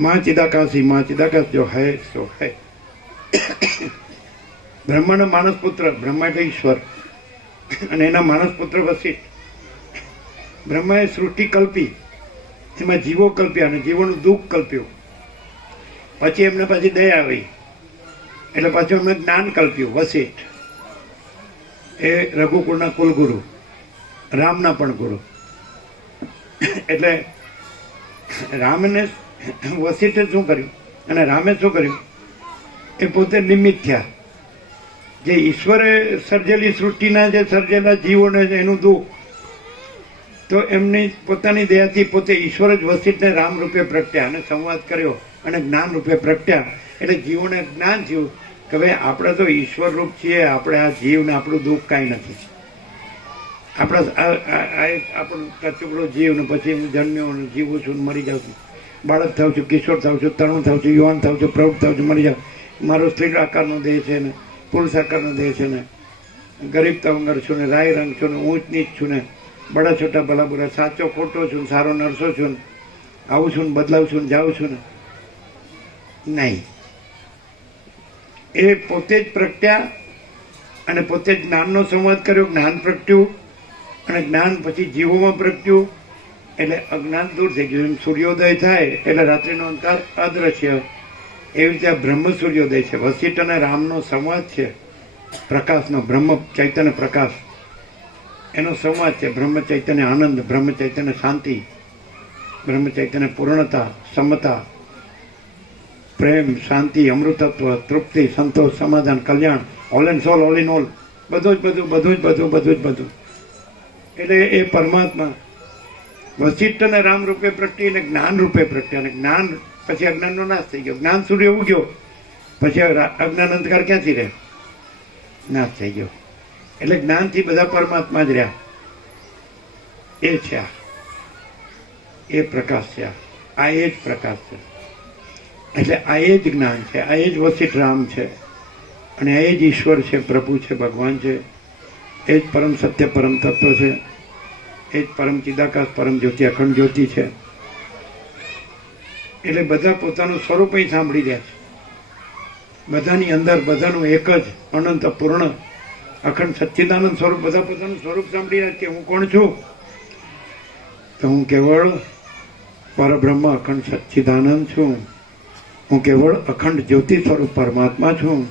महाचिदाकाश ही महाचिदाकाश जो है सो है. બ્રહ્માનો માનસ પુત્ર, બ્રહ્મા એટલે ઈશ્વર, અને એના માનસ પુત્ર વશિષ્ઠ. બ્રહ્માએ સૃષ્ટિ કલ્પી, એમાં જીવો કલ્પ્યા અને જીવોનું દુઃખ કલ્પ્યું. પછી એમને પાછી દયા આવી, એટલે પાછું એમને જ્ઞાન કલ્પ્યું. વશિષ્ઠ એ રઘુકુળના કુલગુરુ, રામના પણ ગુરુ. એટલે રામને વશિષ્ઠે શું કર્યું અને રામે શું કર્યું? એ પોતે નિમિત્ત થયા. જે ઈશ્વરે સર્જેલી સૃષ્ટિના જે સર્જેલા જીવોને એનું દુઃખ, તો એમની પોતાની દયાથી પોતે ઈશ્વર જ વશિષ્ઠને રામ રૂપે પ્રગટ્યા અને સંવાદ કર્યો અને જ્ઞાન રૂપે પ્રગટ્યા. એટલે જીવોને જ્ઞાન થયું કે ભાઈ આપણે તો ઈશ્વર રૂપ છીએ, આપણે આ જીવને આપણું દુઃખ કાંઈ નથી. આપણા આપણું ટચુકડો જીવ ને પછી હું જન્મ્યો ને જીવું છું ને મરી જાઉં છું, બાળક થાઉં છું, કિશોર થાઉં છું, તરુણ થાઉં છું, યુવાન થાઉં છું, પ્રૌઢ થાઉં છું, મરી જાઉં. મારો સ્ત્રી આકારનો દેહ છે ને પુરુષ આકારનો દેહ છે ને, ગરીબ તવંગર છું ને, રાય રંગ છું ને, ઊંચ નીચ છું ને, બડા છોટા ભલા બુરા, સાચો ખોટો છું ને, સારો નરસો છું ને, આવું છું ને, બદલાવું છું ને, જાઉં છું ને, નહીં. એ પોતે જ પ્રગટ્યા અને પોતે જ જ્ઞાનનો સંવાદ કર્યો. જ્ઞાન પ્રગટ્યું અને જ્ઞાન પછી જીવોમાં પ્રગટ્યું, એટલે અજ્ઞાન દૂર થઈ ગયું. એમ સૂર્યોદય થાય એટલે રાત્રિનો અંતર અદ્રશ્ય, એવી રીતે બ્રહ્મ સૂર્યોદય છે. વશિષ્ઠ અને રામનો સંવાદ છે, પ્રકાશનો, બ્રહ્મ ચૈતન્ય પ્રકાશ, એનો સંવાદ છે. બ્રહ્મ ચૈતન્ય આનંદ, બ્રહ્મ ચૈતન્ય શાંતિ, બ્રહ્મ ચૈતન્ય પૂર્ણતા, સમતા, પ્રેમ, શાંતિ, અમૃતત્વ, તૃપ્તિ, સંતોષ, સમાધાન, કલ્યાણ, all and soul, all in all, બધું જ બધું. એટલે એ પરમાત્મા વશિષ્ઠ અને રામ રૂપે પ્રગટી અને જ્ઞાન રૂપે પ્રગટ્યા. અને જ્ઞાન પછી અજ્ઞાનનો નાશ થઈ ગયો. જ્ઞાન સૂર્ય ઉગ્યો પછી અજ્ઞાન અંધકાર ક્યાંથી રહે? નાશ થઈ ગયો. એટલે જ્ઞાનથી બધા પરમાત્મા જ રહ્યા. એ છે આ, એ પ્રકાશ છે. આ એ જ પ્રકાશ છે. એટલે આ એ જ જ્ઞાન છે, આ એ જ વશિષ્ઠ રામ છે, અને આ એ જ ઈશ્વર છે, પ્રભુ છે, ભગવાન છે. એ જ પરમ સત્ય, પરમ તત્વ છે. એ જ પરમ ચિદાકાશ, પરમ જ્યોતિ, અખંડ જ્યોતિ છે. એટલે બધા પોતાનું સ્વરૂપ અહીં સાંભળી રહ્યા છે. બધાની અંદર બધાનું એક જ અનંત પૂર્ણ અખંડ સચ્ચિદાનંદ સ્વરૂપ. બધા પોતાનું સ્વરૂપ સાંભળી રહ્યા છે કે હું કોણ છું? તો હું કેવળ પરબ્રહ્મ અખંડ સચ્ચિદાનંદ છું. હું કેવળ અખંડ જ્યોતિ સ્વરૂપ પરમાત્મા છું.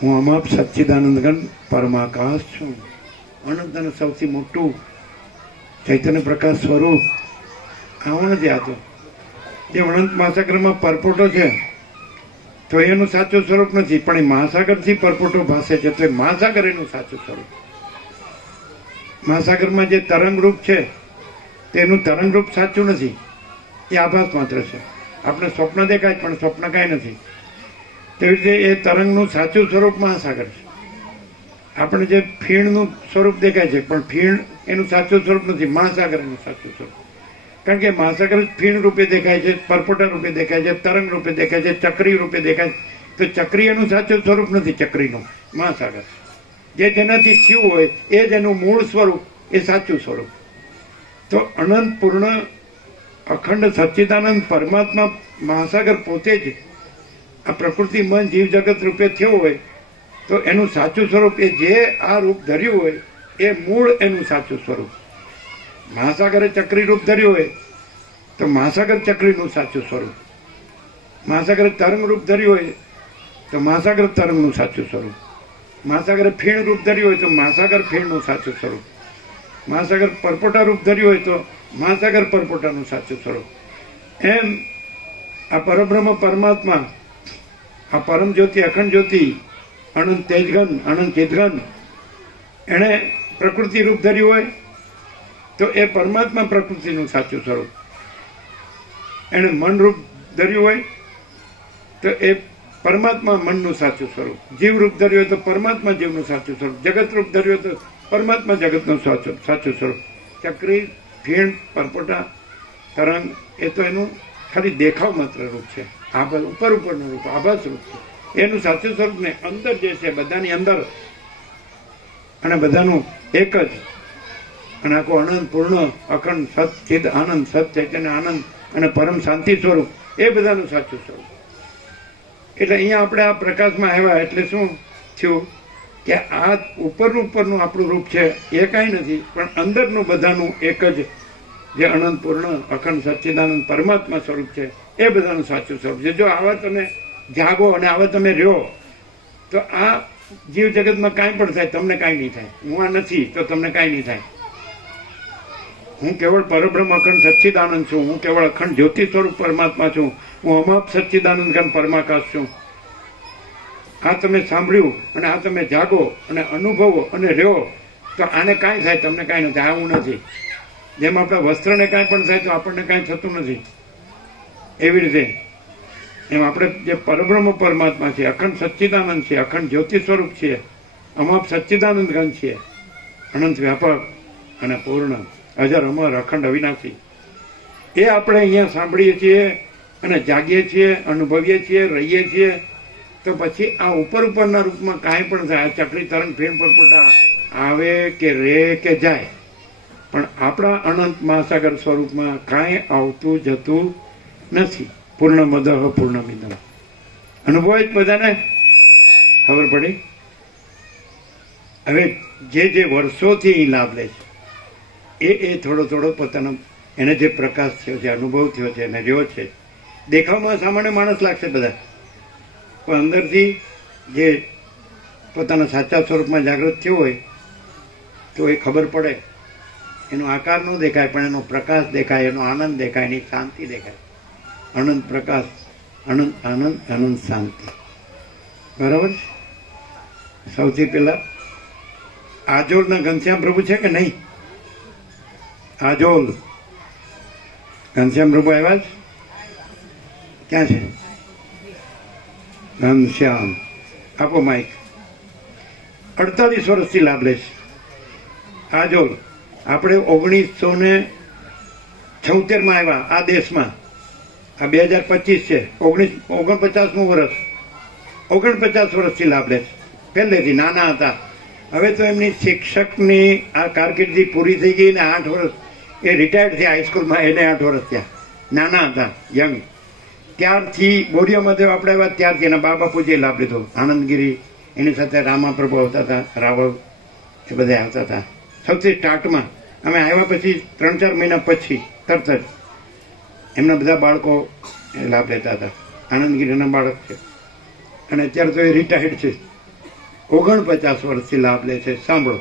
હું અમાપ સચ્ચિદાનંદ ઘન પરમાકાશ છું. અનંત અને સૌથી મોટું ચૈતન્ય પ્રકાશ સ્વરૂપ આવું નથી. આ તો જે અનંત મહાસાગરમાં પરપોટો છે તો એનું સાચું સ્વરૂપ નથી, પણ એ મહાસાગરથી પરપોટો ભાસે છે તો એ મહાસાગર એનું સાચું સ્વરૂપ. મહાસાગરમાં જે તરંગરૂપ છે તેનું તરંગરૂપ સાચું નથી, એ આભાસ માત્ર છે. આપણે સ્વપ્ન દેખાય પણ સ્વપ્ન કાંઈ નથી. તેવી રીતે એ તરંગનું સાચું સ્વરૂપ મહાસાગર છે. આપણે જે ફીણનું સ્વરૂપ દેખાય છે પણ ફીણ એનું સાચું સ્વરૂપ નથી, મહાસાગર એનું સાચું સ્વરૂપ. કારણ કે મહાસાગર ફીણ રૂપે દેખાય છે, પરપોટા રૂપે દેખાય છે, તરંગ રૂપે દેખાય છે, ચક્રી રૂપે દેખાય છે. તો ચક્રી એનું સાચું સ્વરૂપ નથી, ચક્રીનું મહાસાગર. જે જેનાથી થયું હોય એ જ એનું મૂળ સ્વરૂપ, એ સાચું સ્વરૂપ. તો અનંત પૂર્ણ અખંડ સચ્ચિદાનંદ પરમાત્મા મહાસાગર પોતે જ આ પ્રકૃતિ મન જીવ જગત રૂપે થયો હોય તો એનું સાચું સ્વરૂપ એ જે આ રૂપ ધર્યું હોય એ મૂળ એનું સાચું સ્વરૂપ. મહાસાગરે ચક્રી રૂપ ધર્યું હોય તો મહાસાગર ચક્રીનું સાચું સ્વરૂપ. મહાસાગરે તરંગ રૂપ ધર્યું હોય તો મહાસાગર તરંગનું સાચું સ્વરૂપ. મહાસાગરે ફીણ રૂપ ધર્યું હોય તો મહાસાગર ફીણનું સાચું સ્વરૂપ. મહાસાગર પરપોટા રૂપ ધર્યું હોય તો મહાસાગર પરપોટાનું સાચું સ્વરૂપ. એમ આ પરબ્રહ્મ પરમાત્મા, આ પરમ જ્યોતિ અખંડ જ્યોતિ અનંત તેજઘન અનંત ચિદઘન એણે પ્રકૃતિ રૂપ ધર્યું હોય તો એ પરમાત્મા પ્રકૃતિનું સાચું સ્વરૂપ. એણે મન રૂપ ધર્યું હોય તો એ પરમાત્મા મનનું સાચું સ્વરૂપ. જીવ રૂપ ધર્યું હોય તો પરમાત્મા જીવનું સાચું સ્વરૂપ. જગત રૂપ ધર્યું હોય તો પરમાત્મા જગતનું સાચું સ્વરૂપ. ચક્રી, ફીણ, પરપોટા, તરંગ એ તો એનું ખાલી દેખાવ માત્ર રૂપ છે, આભાસ ઉપર ઉપરનું રૂપ, આભાસ રૂપ છે. એનું સાચું સ્વરૂપ ને અંદર જે છે બધાની અંદર અને બધાનું એક જ અને આખું અનંત પૂર્ણ અખંડ સત ચિદ આનંદ સત ચૈતન્ય આનંદ અને પરમ શાંતિ સ્વરૂપ એ બધાનું સાચું સ્વરૂપ. એટલે અહીંયા આપણે આ પ્રકાશમાં આવ્યા એટલે શું થયું કે આ ઉપરનું આપણું રૂપ છે એ કાંઈ નથી પણ અંદરનું બધાનું એક જ જે અનંત પૂર્ણ અખંડ સચ્ચિદાનંદ પરમાત્મા સ્વરૂપ છે એ બધાનું સાચું સ્વરૂપ છે. જો આવા તમે જાગો અને આવા તમે રહ્યો તો આ જીવ જગતમાં કાંઈ પણ થાય તમને કાંઈ નહીં થાય. હું આ નથી તો તમને કાંઈ નહીં થાય. હું કેવળ પરબ્રહ્મ અખંડ સચ્ચિદાનંદ છું, હું કેવળ અખંડ જ્યોતિ સ્વરૂપ પરમાત્મા છું, હું અમાપ સચ્ચિદાનંદ ઘન પરમાકાશ છું. આ તમે સાંભળ્યું અને આ તમે જાગો અને અનુભવો અને રહ્યો તો આને કાંઈ થાય તમને કાંઈ નથી. આવું નથી જેમ આપણા વસ્ત્રને કાંઈ પણ થાય તો આપણને કાંઈ થતું નથી એવી રીતે એમ આપણે જે પરબ્રહ્મ પરમાત્મા છે, અખંડ સચ્ચિદાનંદ છે, અખંડ જ્યોતિ સ્વરૂપ છીએ, અમાપ સચ્ચિદાનંદ ઘન છીએ, અનંત વ્યાપક અને પૂર્ણ અજર અમર અખંડ અવિનાશી એ આપણે અહીંયા સાંભળીએ છીએ અને જાગીએ છીએ, અનુભવીએ છીએ, રહીએ છીએ. તો પછી આ ઉપરના રૂપમાં કાંઈ પણ થાય, ચક્રી તરંગ ફીણ પરપોટા આવે કે રે કે જાય પણ આપણા અનંત મહાસાગર સ્વરૂપમાં કાંઈ આવતું જતું નથી. પૂર્ણ મદઃ પૂર્ણમિદમ અનુભવ જ બધાને ખબર પડી. હવે જે વર્ષોથી લાભ લે છે એ થોડો પોતાનો એને જે પ્રકાશ થયો છે, અનુભવ થયો છે એને રહ્યો છે. દેખાવમાં સામાન્ય માણસ લાગશે બધા પણ અંદરથી જે પોતાના સાચા સ્વરૂપમાં જાગૃત થયો હોય તો એ ખબર પડે. એનો આકાર ન દેખાય પણ એનો પ્રકાશ દેખાય, એનો આનંદ દેખાય, એની શાંતિ દેખાય. અનંત પ્રકાશ, અનંત આનંદ, અનંત શાંતિ. બરાબર. સૌથી પહેલા આજોલના ઘનશ્યામ પ્રભુ છે કે નહીં? આજોલ ઘનશ્યામ પ્રભુ આવ્યા છે? ક્યાં છે ઘનશ્યામ? આપો માઇક. 48 વર્ષથી લાભ લે છે આજોલ. આપણે 1976માં આવ્યા આ દેશમાં. આ 2025 છે, 49મું વર્ષ. 49 વર્ષથી લાભ લે છે પહેલેથી. નાના હતા. હવે તો એમની શિક્ષકની આ કારકિર્દી પૂરી થઈ ગઈ ને 8 વર્ષ એ રિટાયર્ડ થયા હાઈસ્કૂલમાં. એને 8 વર્ષ થયા. નાના હતા, યંગ. ત્યારથી બોરિયામાં આપણે આવ્યા ત્યારથી એના બા બાપુજીએ લાભ લીધો. આનંદગીરી એની સાથે રામાપ્રભુ આવતા હતા, રાવળ એ બધા આવતા હતા. સૌથી સ્ટાર્ટમાં અમે આવ્યા પછી 3-4 મહિના પછી તરત જ એમના બધા બાળકો લાભ લેતા હતા. આનંદગીરીના બાળક છે અને અત્યારે તો એ રિટાયર્ડ છે. 49 વર્ષથી લાભ લે છે. સાંભળો.